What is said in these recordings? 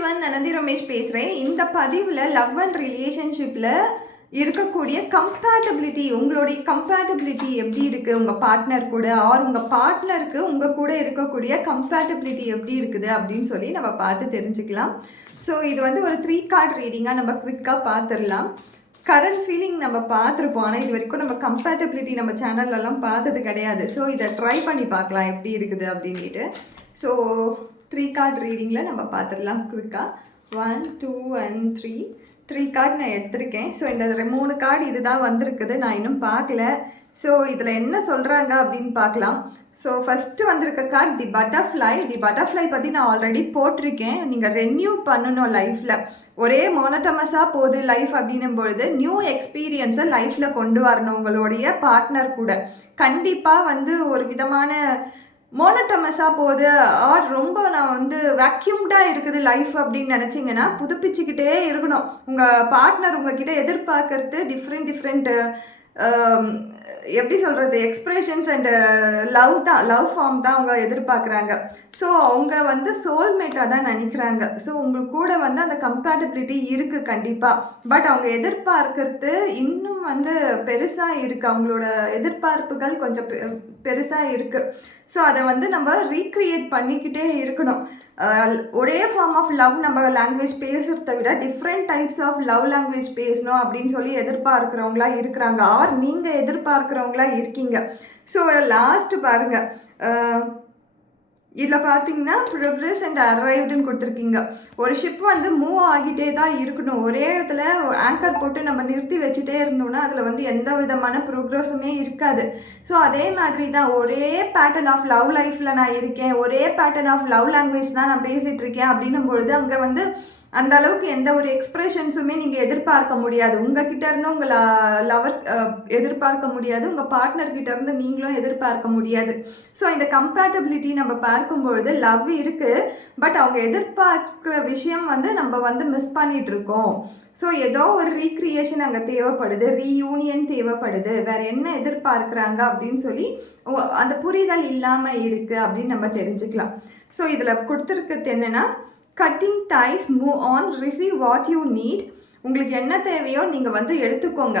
Everyone, நனந்தி Ramesh பேசுகிறேன். இந்த பதிவில் லவ் அண்ட் ரிலேஷன்ஷிப்பில் இருக்கக்கூடிய கம்பேட்டபிலிட்டி, உங்களுடைய கம்பேட்டபிலிட்டி எப்படி இருக்குது உங்கள் பார்ட்னர் கூட, ஆர் உங்கள் பார்ட்னருக்கு உங்கள் கூட இருக்கக்கூடிய கம்பேட்டபிலிட்டி எப்படி இருக்குது அப்படின்னு சொல்லி நம்ம பார்த்து தெரிஞ்சுக்கலாம். ஸோ இது வந்து ஒரு 3 கார்டு ரீடிங்காக நம்ம குவிக்காக பார்த்துடலாம். கரண்ட் ஃபீலிங் நம்ம பார்த்துருப்போம், ஆனால் இது வரைக்கும் நம்ம கம்பேட்டபிலிட்டி நம்ம சேனல்லலாம் பார்த்தது கிடையாது. ஸோ இதை ட்ரை பண்ணி பார்க்கலாம் எப்படி இருக்குது அப்படின்ட்டு. ஸோ 3 கார்டு ரீடிங்கில் நம்ம பார்த்துடலாம் குவிக்காக. 1, 2 and 3 கார்டு நான் எடுத்திருக்கேன். ஸோ இந்த 3 கார்டு இதுதான் வந்திருக்குது, நான் இன்னும் பார்க்கல. ஸோ இதில் என்ன சொல்கிறாங்க அப்படின்னு பார்க்கலாம். ஸோ ஃபஸ்ட்டு வந்திருக்க கார்டு தி பட்டர்ஃப்ளை பற்றி நான் ஆல்ரெடி போட்டிருக்கேன். நீங்கள் ரெனியூ பண்ணணும் லைஃப்பில். ஒரே மோனோட்டமஸாக போகுது லைஃப் அப்படின்னும் பொழுது நியூ எக்ஸ்பீரியன்ஸை லைஃப்பில் கொண்டு வரணும் உங்களுடைய பார்ட்னர் கூட. கண்டிப்பாக வந்து ஒரு விதமான மோனோட்டமஸாக போகுது ஆர் ரொம்ப நான் வந்து வேக்யூம்டாக இருக்குது லைஃப் அப்படின்னு நினச்சிங்கன்னா புதுப்பிச்சுக்கிட்டே இருக்கணும். உங்கள் பார்ட்னர் உங்ககிட்ட எதிர்பார்க்கறது டிஃப்ரெண்ட் எப்படி சொல்கிறது, எக்ஸ்ப்ரெஷன்ஸ் அண்டு லவ் ஃபார்ம் தான் அவங்க எதிர்பார்க்குறாங்க. ஸோ அவங்க வந்து சோல்மேட்டாக தான் நினைக்கிறாங்க. ஸோ உங்களுக்கு கூட வந்து அந்த கம்பேட்டபிலிட்டி இருக்குது கண்டிப்பாக. பட் அவங்க எதிர்பார்க்கறது இன்னும் வந்து பெருசாக இருக்குது, அவங்களோட எதிர்பார்ப்புகள் கொஞ்சம் பெருசாக இருக்குது. ஸோ அதை வந்து நம்ம ரீக்ரியேட் பண்ணிக்கிட்டே இருக்கணும். ஒரே ஃபார்ம் ஆஃப் லவ் நம்ம லாங்குவேஜ் பேசுகிறத விட different types of love language பேசணும் அப்படின்னு சொல்லி எதிர்பார்க்குறவங்களா இருக்கிறாங்க, ஆர் நீங்கள் எதிர்பார்க்குறவங்களா இருக்கீங்க. ஸோ லாஸ்ட்டு பாருங்கள், இதில் பார்த்தீங்கன்னா ப்ரோக்ரஸ் அண்ட் அரைவ்டுன்னு கொடுத்துருக்கீங்க. ஒரு ஷிப் வந்து மூவ் ஆகிட்டே தான் இருக்கணும். ஒரே இடத்துல ஆங்கர் போட்டு நம்ம நிறுத்தி வச்சுட்டே இருந்தோம்னா அதில் வந்து எந்த விதமான ப்ரோக்ரஸுமே இருக்காது. ஸோ அதே மாதிரி தான் ஒரே பேட்டர்ன் ஆஃப் லவ் லைஃப்பில் நான் இருக்கேன், ஒரே பேட்டர்ன் ஆஃப் லவ் லாங்குவேஜ் தான் நான் பேசிகிட்டு இருக்கேன் அப்படின்னும் பொழுது அங்கே வந்து அந்த அளவுக்கு எந்த ஒரு எக்ஸ்ப்ரெஷன்ஸுமே நீங்கள் எதிர்பார்க்க முடியாது. உங்ககிட்ட இருந்து உங்கள் லவர் எதிர்பார்க்க முடியாது, உங்கள் பார்ட்னர்கிட்ட இருந்து நீங்களும் எதிர்பார்க்க முடியாது. ஸோ இந்த கம்பேட்டபிலிட்டி நம்ம பார்க்கும்பொழுது லவ் இருக்குது, பட் அவங்க எதிர்பார்க்குற விஷயம் வந்து நம்ம வந்து மிஸ் பண்ணிகிட்டு இருக்கோம். ஸோ ஏதோ ஒரு ரீக்ரியேஷன் அங்கே தேவைப்படுது, ரீயூனியன் தேவைப்படுது, வேறு என்ன எதிர்பார்க்குறாங்க அப்படின்னு சொல்லி அந்த புரிதல் இல்லாமல் இருக்குது அப்படின்னு நம்ம தெரிஞ்சுக்கலாம். ஸோ இதில் கொடுத்துருக்கிறது என்னென்னா, cutting dies, move on, receive what you need. உங்களுக்கு என்ன தேவையோ நீங்கள் வந்து எடுத்துக்கோங்க.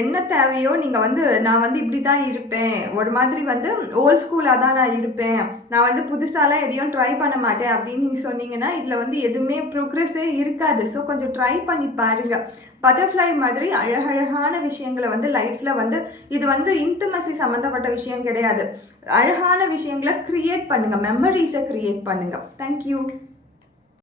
என்ன தேவையோ நீங்கள் வந்து நான் வந்து இப்படி தான் இருப்பேன், ஒரு மாதிரி வந்து ஓல்ட் ஸ்கூலாக தான் நான் இருப்பேன், நான் வந்து புதுசாலாம் எதையும் ட்ரை பண்ண மாட்டேன் அப்படின்னு நீங்கள் சொன்னீங்கன்னா இதில் வந்து எதுவுமே ப்ரோக்ரெஸ்ஸே இருக்காது. ஸோ கொஞ்சம் ட்ரை பண்ணி பாருங்கள். பட்டர்ஃப்ளை மாதிரி அழகழகான விஷயங்களை வந்து லைஃப்பில் வந்து இது வந்து இன்டிமசி சம்மந்தப்பட்ட விஷயம் கிடையாது. அழகான விஷயங்களை க்ரியேட் பண்ணுங்கள், மெமரிஸை க்ரியேட் பண்ணுங்கள். தேங்க்யூ.